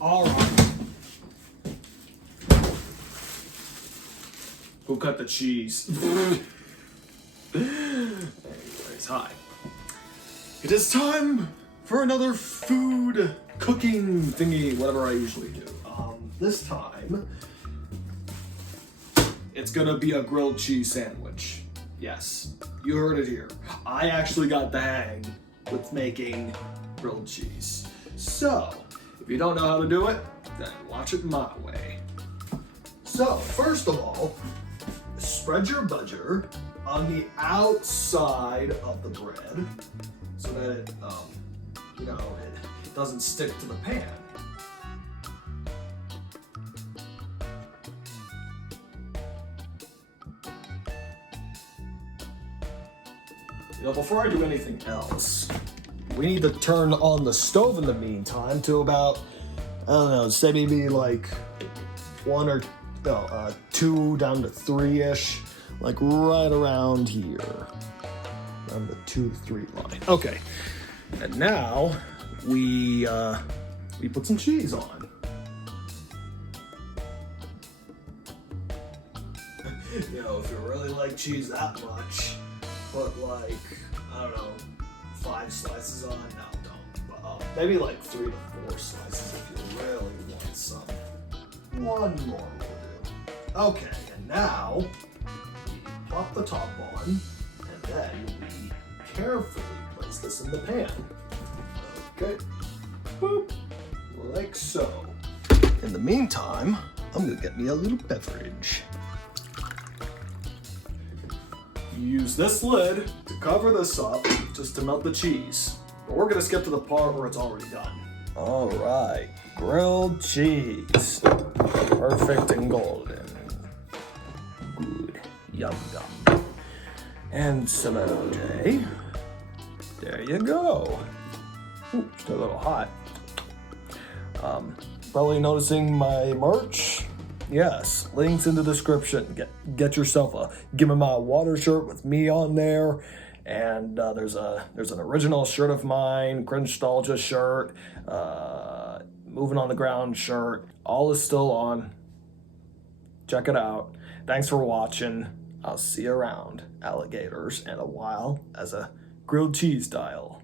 All right. Who cut the cheese? Anyways, hi. It is time for another food cooking thingy, whatever I usually do. This time, it's gonna be a grilled cheese sandwich. Yes, you heard it here. I actually got the hang with making grilled cheese. So, if you don't know how to do it, then watch it my way. So, first of all, spread your butter on the outside of the bread so that it, it doesn't stick to the pan. Before I do anything else, we need to turn on the stove in the meantime to about, I don't know, say maybe like 2 down to 3-ish, like right around here, around the 2 to 3 line. Okay, and now we put some cheese on. If you really like cheese that much, put like, I don't know, 5 slices on. No, don't. But, maybe like 3 to 4 slices if you really want some. 1 more will do. Okay, and now we pop the top on, and then we carefully place this in the pan. Okay, boop, like so. In the meantime, I'm gonna get me a little beverage. Use this lid to cover this up, just to melt the cheese. But we're gonna skip to the part where it's already done. All right, grilled cheese. Perfect and golden. Good, yum yum. And some OJ. There you go. Ooh, just a little hot. Probably noticing my merch? Yes, links in the description. Get yourself a Give Me My Water shirt with me on there, and there's an original shirt of mine, Cringe-stalgia shirt, Moving on the Ground shirt. All is still on. Check it out. Thanks for watching. I'll see you around, alligators, and a while as a grilled cheese style.